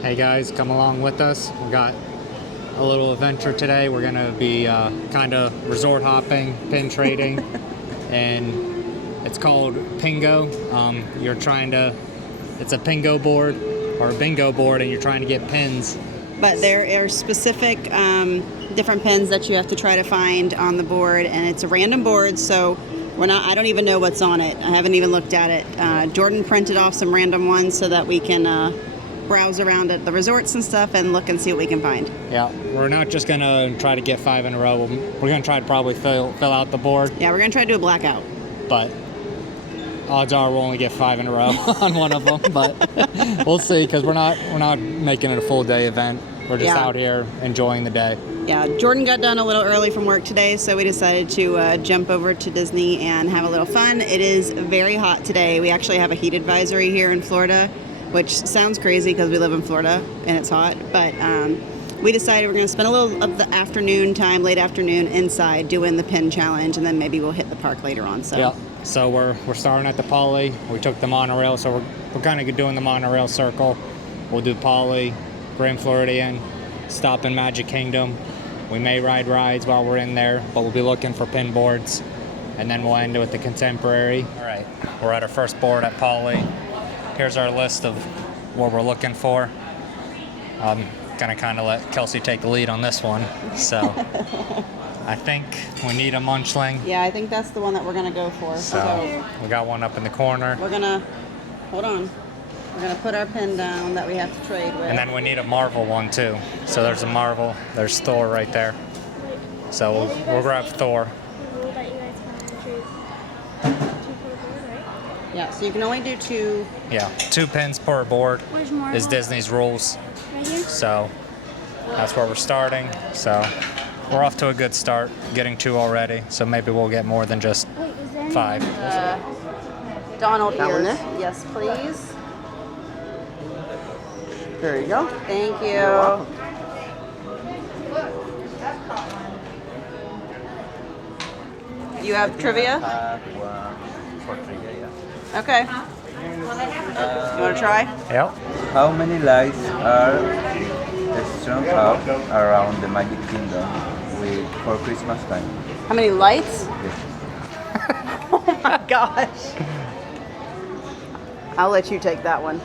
Hey guys, come along with us. We got a little adventure today. We're gonna be kind of resort hopping, pin trading, and it's called Pingo. It's a Pingo board or a bingo board, and you're trying to get pins. But there are specific different pins that you have to try to find on the board, and it's a random board, so I don't even know what's on it. I haven't even looked at it. Jordan printed off some random ones so that we can browse around at the resorts and stuff and look and see what we can find. Yeah, we're not just gonna try to get 5 in a row. We're gonna try to probably fill out the board. Yeah, we're gonna try to do a blackout. But odds are we'll only get 5 in a row on one of them. But we'll see, because we're not making it a full day event. We're just out here enjoying the day. Yeah, Jordan got done a little early from work today, so we decided to jump over to Disney and have a little fun. It is very hot today. We actually have a heat advisory here in Florida, which sounds crazy because we live in Florida and it's hot, but we decided we're going to spend a little of the afternoon time, late afternoon, inside doing the pin challenge, and then maybe we'll hit the park later on. So yeah, so we're starting at the Poly. We took the monorail, so we're kind of doing the monorail circle. We'll do Poly, Grand Floridian, stop in Magic Kingdom. We may ride rides while we're in there, but we'll be looking for pin boards, and then we'll end it with the Contemporary. All right, we're at our first board at Poly. Here's our list of what we're looking for. I'm gonna kind of let Kelsey take the lead on this one. So I think we need a munchling. yeah, I think that's the one that we're gonna go for. So we got one up in the corner. We're gonna, hold on. We're gonna put our pin down that we have to trade with. And then we need a Marvel one too. So there's a Marvel, there's Thor right there. So we'll grab Thor. Yeah, so you can only do 2. Yeah, 2 pins per board is Disney's rules. Right here? So that's where we're starting. So we're off to a good start, getting 2 already. So maybe we'll get more than just 5. Donald ears. Yes, please. There you go. Thank you. You have trivia? For trivia, yeah. Okay. You want to try? Yep. How many lights are strung up around the Magic Kingdom for Christmas time? How many lights? Yes. Oh my gosh. I'll let you take that one.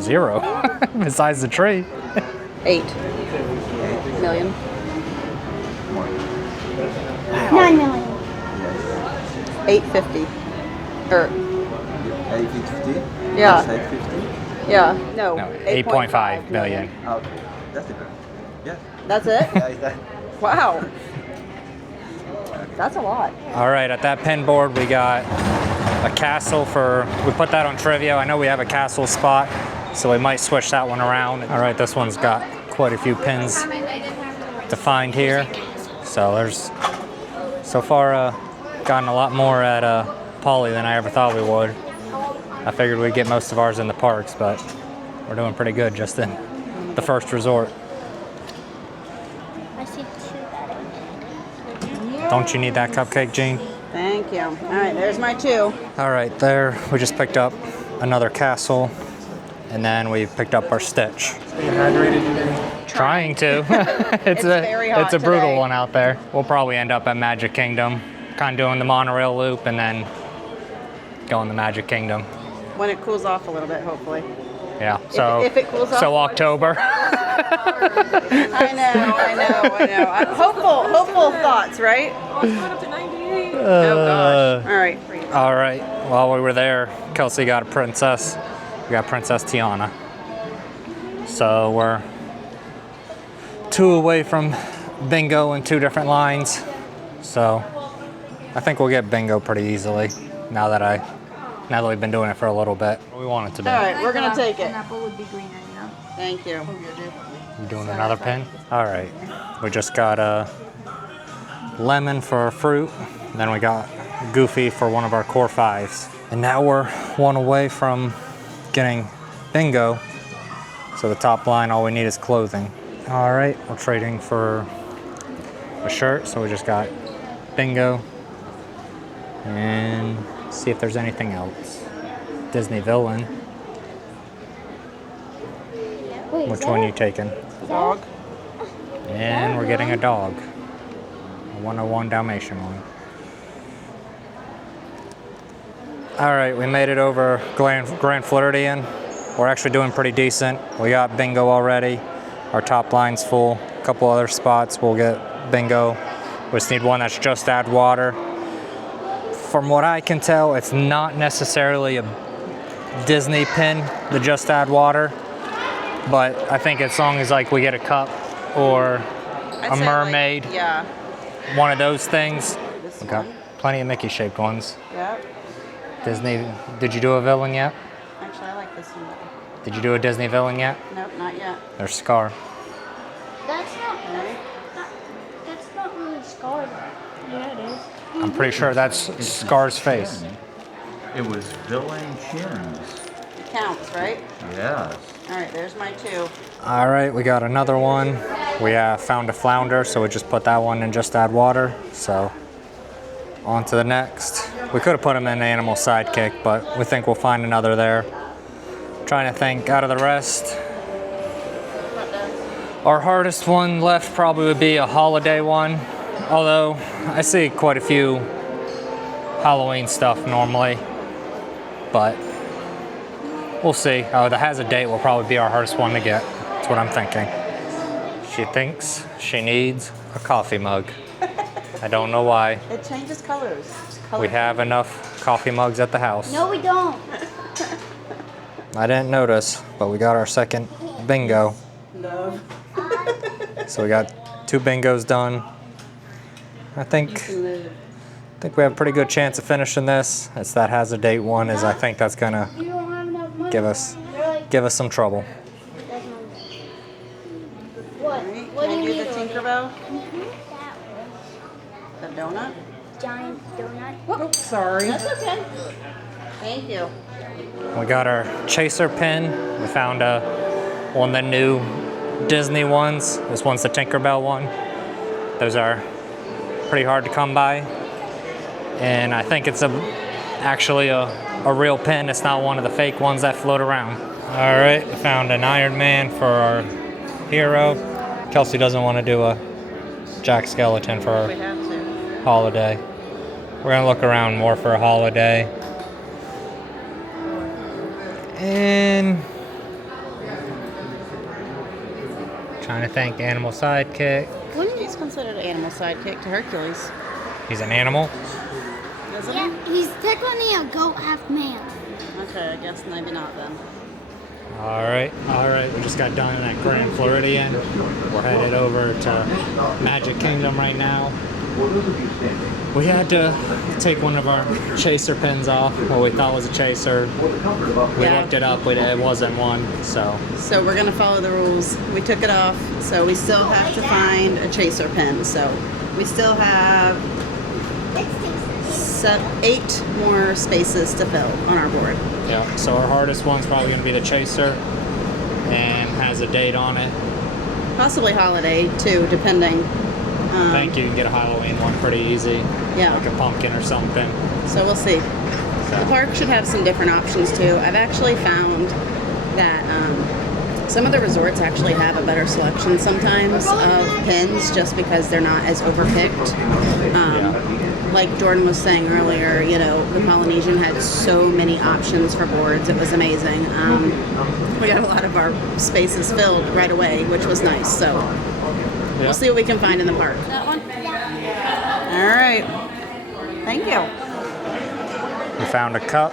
0. Besides the tree. 8 million. More. 9 million. Yes. 850. Or 850? Yeah. Yes, 850? yeah, no. No, 8.5 million. Okay. That's the correct. Yeah. That's it? Yeah, is that? Wow. That's a lot. All right, at that pin board we got a castle we put that on trivia. I know we have a castle spot, so we might switch that one around. All right, this one's got quite a few pins to find here. So there's, so far, gotten a lot more at Poly than I ever thought we would. I figured we'd get most of ours in the parks, but we're doing pretty good just in the first resort. I see 2 better. Don't you need that cupcake, Gene? Thank you. All right, there's my 2. All right, there we just picked up another castle, and then we picked up our Stitch. Trying to. It's very hot it's a brutal today. one out there. We'll probably end up at Magic Kingdom, kind of doing the Monorail Loop, and then going to Magic Kingdom. When it cools off a little bit, hopefully. Yeah. So if it cools off. So October. I know. Hopeful thoughts, right? Oh gosh. All right. All right. While we were there, Kelsey got a princess. We got Princess Tiana. So we're 2 away from bingo in 2 different lines. So I think we'll get bingo pretty easily now that we've been doing it for a little bit. We want it to be. All right, we're gonna take it. An apple would be greener, you know? Thank you. You doing another pin? All right. We just got a lemon for our fruit. Then we got Goofy for one of our core 5s. And now we're 1 away from getting bingo. So the top line, all we need is clothing. All right, we're trading for a shirt. So we just got bingo. And see if there's anything else. Disney villain. Wait, Which one you taking? Dog. And we're getting a dog. A 101 Dalmatian one. All right, we made it over Grand Floridian. We're actually doing pretty decent. We got Bingo already. Our top line's full. A couple other spots, we'll get Bingo. We just need one that's just add water. From what I can tell, it's not necessarily a Disney pin, the just add water. But I think as long as like we get a cup or a mermaid, Like, yeah. one of those things. This We got one. plenty of Mickey shaped ones. Yep. Disney, did you do a villain yet? Actually, I like this one. Did you do a Disney villain yet? Nope, not yet. There's Scar. That's not. Okay. That's not really scarred. Yeah, it is. I'm pretty sure that's Scar's face. It was villain chins. It counts, right? Yes. All right, there's my 2. All right, we got another one. We found a flounder, so we just put that one in just add water. So on to the next. We could have put him in animal sidekick, but we think we'll find another there. Trying to think out of the rest. Our hardest one left probably would be a holiday one. Although I see quite a few Halloween stuff normally, but we'll see. Oh, the has a date will probably be our hardest one to get. That's what I'm thinking. She thinks she needs a coffee mug. I don't know why. It changes colors. It's We colorful. have enough coffee mugs at the house. No, we don't. I didn't notice, but we got our second bingo. Love. So we got 2 bingos done. I think we have a pretty good chance of finishing this. It's that has a date one, is I think that's gonna You don't have enough money. give us Really? some trouble. What? Right, What can I do you do need? the Tinkerbell? The donut? Giant donut. Oops, sorry. That's okay. Thank you. We got our chaser pin. We found one of the new Disney ones. This one's the Tinkerbell one. Those are pretty hard to come by. And I think it's actually a real pin. It's not one of the fake ones that float around. All right, we found an Iron Man for our hero. Kelsey doesn't want to do a Jack Skeleton for We our have to. holiday. We're gonna look around more for a holiday. And trying to think, animal sidekick. He's considered an animal sidekick to Hercules. He's an animal. Isn't Yeah, he's technically a goat half man. he? Okay, I guess maybe not then. All right. We just got done at Grand Floridian. We're headed over to Magic Kingdom right now. We had to take one of our chaser pins off, what we thought was a chaser. We Yeah. looked it up, it wasn't one, so. So we're gonna follow the rules. We took it off, so we still have to find a chaser pin. So we still have 8 more spaces to fill on our board. Yeah, so our hardest one's probably gonna be the chaser and has a date on it. Possibly holiday too, depending. I think you can get a Halloween one pretty easy. Yeah. Like a pumpkin or something. So we'll see. So. The park should have some different options too. I've actually found that some of the resorts actually have a better selection sometimes of pins just because they're not as overpicked. Like Jordan was saying earlier, you know, the Polynesian had so many options for boards. It was amazing. We got a lot of our spaces filled right away, which was nice. So we'll see what we can find in the park. That one? All right. Thank you. We found a cup,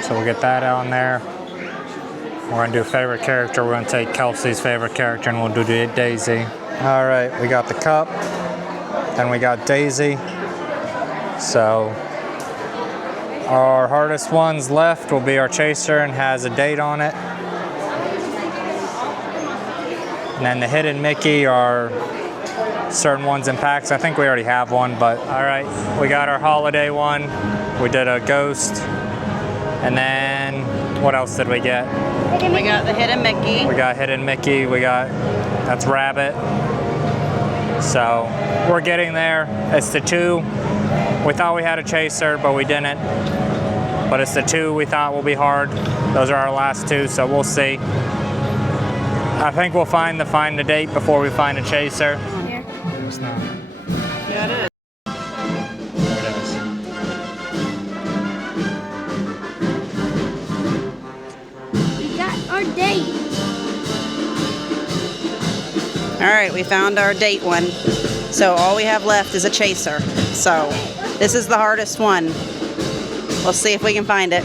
so we'll get that on there. We're gonna do favorite character. We're gonna take Kelsey's favorite character and we'll do Daisy. All right, we got the cup, then we got Daisy. So our hardest ones left will be our chaser and has a date on it. And then the hidden Mickey are certain ones in packs. I think we already have one, but all right, we got our holiday one. We did a ghost. And then what else did we get? We got the hidden Mickey. We got hidden Mickey. We got, that's Rabbit. So we're getting there. It's the 2. We thought we had a chaser, but we didn't. But it's the 2 we thought will be hard. Those are our last 2, so we'll see. I think we'll find the date before we find a chaser. Here. It's not. Yeah, it is. There it is. We got our date. All right, we found our date one. So all we have left is a chaser. So this is the hardest one. We'll see if we can find it.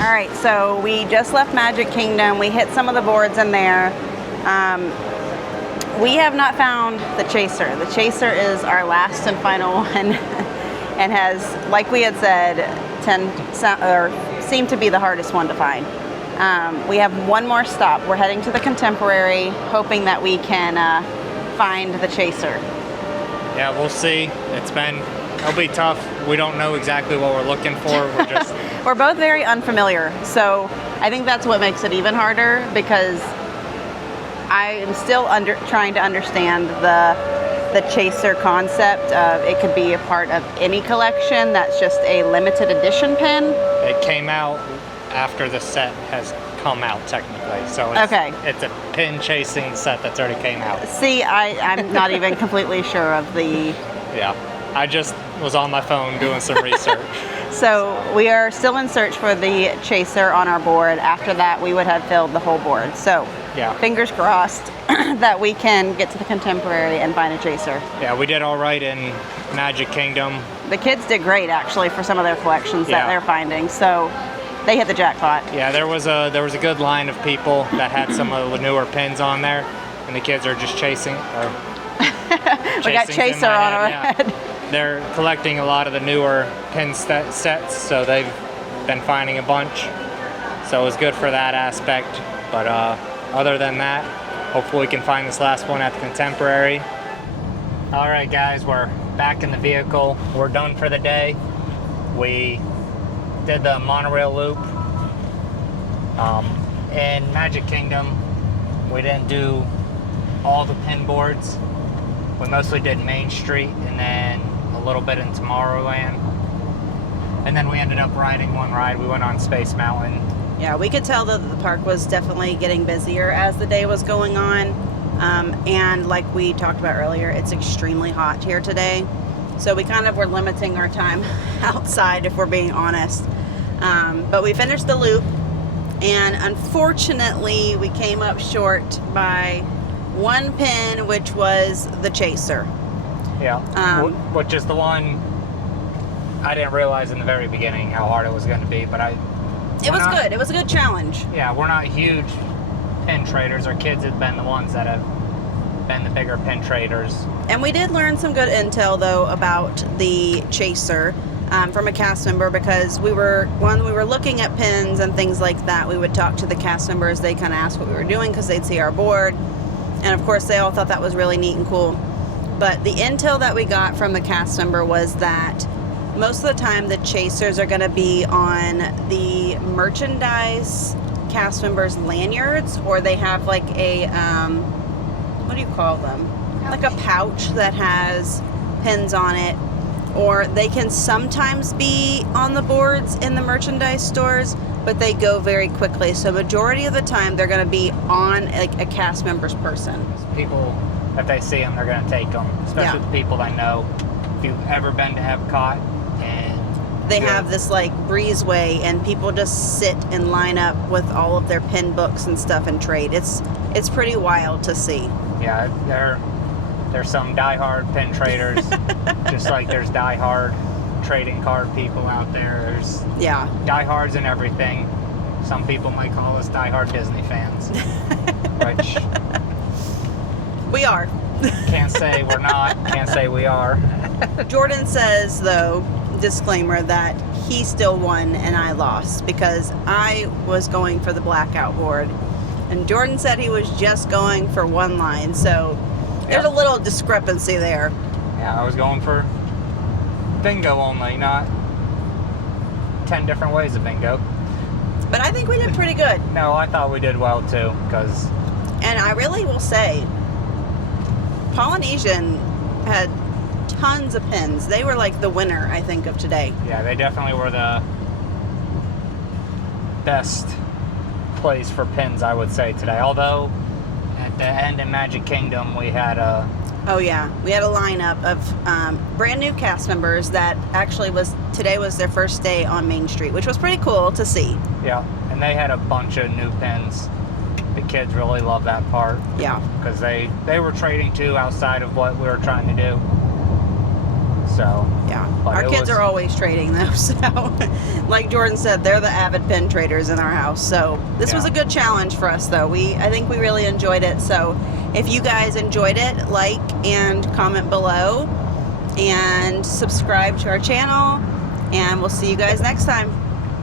All right, so we just left Magic Kingdom. We hit some of the boards in there. We have not found the chaser. The chaser is our last and final one and has, like we had said, seemed to be the hardest one to find. We have one more stop. We're heading to the Contemporary, hoping that we can find the chaser. Yeah, we'll see. It'll be tough. We don't know exactly what we're looking for. We're both very unfamiliar, so I think that's what makes it even harder, because I am still trying to understand the chaser concept of it could be a part of any collection that's just a limited edition pin. It came out after the set has come out, technically. So it's a pin chasing set that's already came out. See, I'm not even completely sure of the... Yeah, I just was on my phone doing some research. So we are still in search for the chaser on our board. After that, we would have filled the whole board. So yeah, fingers crossed that we can get to the Contemporary and find a chaser. Yeah, we did all right in Magic Kingdom. The kids did great, actually, for some of their collections that they're finding. So they hit the jackpot. Yeah, there was a good line of people that had some of the newer pins on there, and the kids are just chasing. We got chaser on our head. They're collecting a lot of the newer pin sets, so they've been finding a bunch. So it was good for that aspect. But other than that, hopefully we can find this last one at the Contemporary. All right, guys, we're back in the vehicle. We're done for the day. We did the Monorail Loop. In Magic Kingdom, we didn't do all the pin boards. We mostly did Main Street and then a little bit in Tomorrowland. And then we ended up riding one ride. We went on Space Mountain. Yeah, we could tell that the park was definitely getting busier as the day was going on. And like we talked about earlier, it's extremely hot here today. So we kind of were limiting our time outside, if we're being honest. But we finished the loop, and unfortunately we came up short by one pin, which was the chaser. Yeah, which is the one I didn't realize in the very beginning how hard it was going to be, but it was good. It was a good challenge. Yeah, we're not huge pin traders. Our kids have been the ones that have been the bigger pin traders. And we did learn some good intel, though, about the chaser from a cast member, because when we were looking at pins and things like that, we would talk to the cast members. They kind of asked what we were doing because they'd see our board. And of course, they all thought that was really neat and cool. But the intel that we got from the cast member was that most of the time the chasers are going to be on the merchandise cast members' lanyards, or they have like a, what do you call them? Like a pouch that has pins on it. Or they can sometimes be on the boards in the merchandise stores, but they go very quickly. So majority of the time they're going to be on like a cast member's person. People, if they see them, they're going to take them, especially the people I know. If you've ever been to Epcot, and they have this like breezeway, and people just sit and line up with all of their pin books and stuff and trade. It's pretty wild to see. Yeah, there's some diehard pin traders, just like there's diehard trading card people out there. There's diehards and everything. Some people might call us diehard Disney fans, which we are. Can't say we're not. Can't say we are. Jordan says, though, disclaimer, that he still won and I lost because I was going for the blackout board, and Jordan said he was just going for one line. So there's a little discrepancy there. Yeah, I was going for bingo only, not 10 different ways of bingo. But I think we did pretty good. No, I thought we did well too, because... And I really will say, Polynesian had tons of pins. They were like the winner, I think, of today. Yeah, they definitely were the best place for pins, I would say, today. Although, at the end in Magic Kingdom, we had a Oh yeah, we had a lineup of brand new cast members that actually today was their first day on Main Street, which was pretty cool to see. yeah, and they had a bunch of new pins. The kids really love that part. Yeah. Because they were trading too outside of what we were trying to do. So Yeah, but our it kids was- are always trading though. So, like Jordan said, they're the avid pin traders in our house. So this was Yeah. a good challenge for us, though. I think we really enjoyed it. So if you guys enjoyed it, like and comment below, and subscribe to our channel. And we'll see you guys next time.